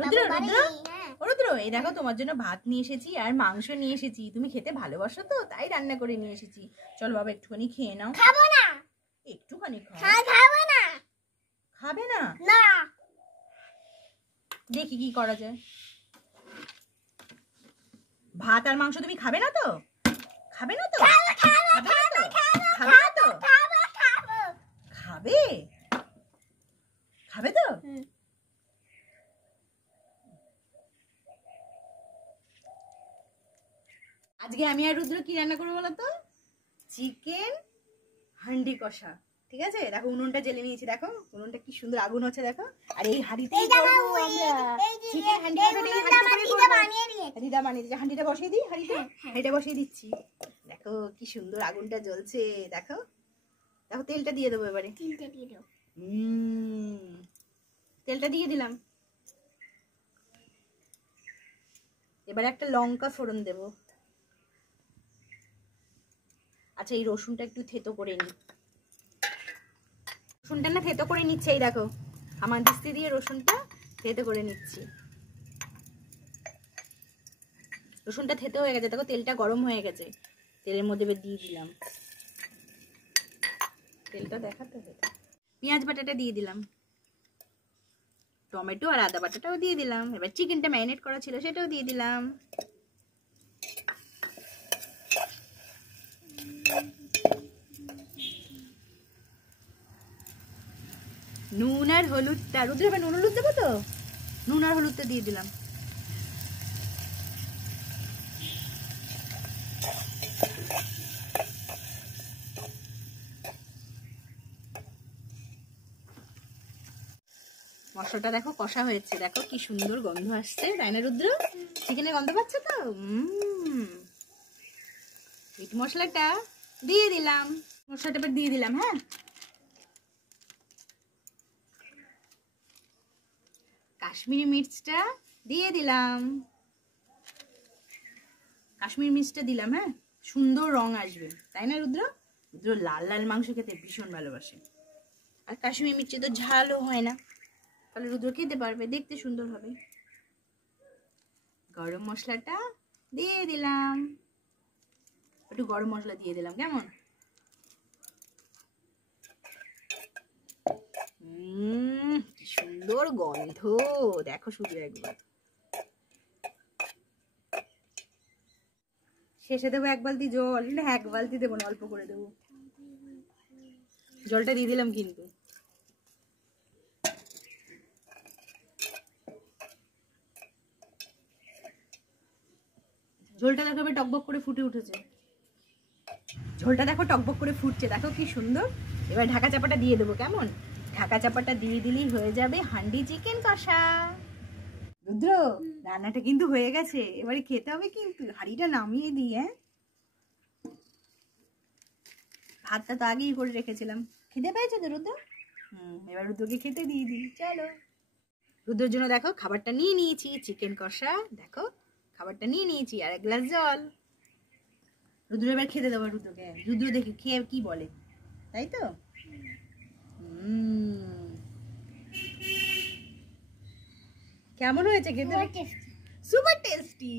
রুদ্র রুদ্র রুদ্র এই দেখো তোমার জন্য ভাত নিয়ে এসেছি আর মাংস নিয়ে এসেছি, তুমি খেতে ভালোবাসো তো তাই রান্না করে নিয়ে এসেছি। চলো বাবা একটুখানি খেয়ে নাও। খাবো না। একটুখানি খাও। খাবো না। খাবে না? না। দেখি কি করা যায়। ভাত আর মাংস তুমি খাবে না তো? খাবে না তো? খাবে? খাবে তো? আজকে আমি আর রুদ্র কি রান্না করবো বলো তো? চিকেন হান্ডি কষা। ঠিক আছে, দেখো উনুনটা জ্বেলে নিয়েছি, দেখো উনুনটা কি সুন্দর আগুন হচ্ছে দেখো। আর এই হাঁড়িতেই করব আমরা চিকেন হান্ডি কষা। দিদা বানিয়ে হান্ডিটা বসিয়ে দিই, হাঁড়িটা বসিয়ে দিচ্ছি। দেখো কি সুন্দর আগুনটা জ্বলছে, দেখো দেখো তেলটা দিয়ে দেবো এবারে। তেলটা দিয়ে দিলাম। এবারে একটা লঙ্কা ফোড়ন দেব। আচ্ছা এই রসুনটা একটু থেতো করে নিই। রসুনটা না থেতো করে নিচ্ছে, এই দেখো আমার দিস্তি দিয়ে রসুনটা থেতো করে নিচ্ছি। রসুনটা থেতো হয়ে গেছে, দেখো তেলটা গরম হয়ে গেছে। তেলের মধ্যে এবার দিয়ে দিলাম, তেলটা দেখাতে হবে। পেঁয়াজ বাটাটা দিয়ে দিলাম, টমেটো আর আদা বাটাটাও দিয়ে দিলাম। এবার চিকেনটা ম্যারিনেট করা ছিল সেটাও দিয়ে দিলাম। নুন আর হলুদটা, রুদ্র এবার নুন হলুদ দেবো তো, নুন আর হলুদটা দিয়ে দিলাম। মশলাটা দেখো কষা হয়েছে, দেখো কি সুন্দর গন্ধ আসছে, তাই না রুদ্র? চিকেনের গন্ধ পাচ্ছ তো? মিট মশলাটা দিয়ে দিলাম, মশলাটা এবার দিয়ে দিলাম। হ্যাঁ, কাশ্মীরি মির্চটা দিয়ে দিলাম, কাশ্মীরি মির্চটা দিলাম। হ্যাঁ, সুন্দর রং আসবে, তাই না রুদ্র? রুদ্র লাল লাল মাংস খেতে ভীষণ ভালোবাসে, আর কাশ্মীরি মির্চি তো ঝালও হয় না, তাহলে রুদ্র খেতে পারবে, দেখতে সুন্দর হবে। গরম মশলাটা দিয়ে দিলাম, একটু গরম মশলা দিয়ে দিলাম, কেমন? কি সুন্দর গন্ধ, দেখো শুধু একবার। শেষে দেবো এক বালতি জল, না এক বালতি দেবো না, অল্প করে দেবো। জলটা দিয়ে দিলাম কিন্তু। ঝোলটা দেখো এবার টকবক করে ফুটে উঠেছে, ঝোলটা দেখো টকবক করে ফুটছে, দেখো কি সুন্দর। এবার ঢাকা চাপাটা দিয়ে দেবো, কেমন? ঢাকা চাপাটা দিয়ে দিলেই হয়ে যাবে হান্ডি চিকেন কষা। রুদ্র রান্নাটা কিন্তু হয়ে গেছে, এবারে খেতে হবে কিন্তু। হাঁড়িটা নামিয়ে দিই। হ্যাঁ, ভাতটা তো আগেই করে রেখেছিলাম। খিদে পেয়েছে তো রুদ্র? এবার রুদ্রকে খেতে দিয়ে দিই, চলো। রুদ্রের জন্য দেখো খাবারটা নিয়ে নিয়েছি, চিকেন কষা, দেখো খাবারটা নিয়ে নিয়েছি, আর এক গ্লাস জল। রুদ্র এবার খেতে দেবো রুদ্রকে, রুদ্র দেখে খেয়ে কি বলে, তাই তো? কেমন হয়েছে খেতে? Super tasty.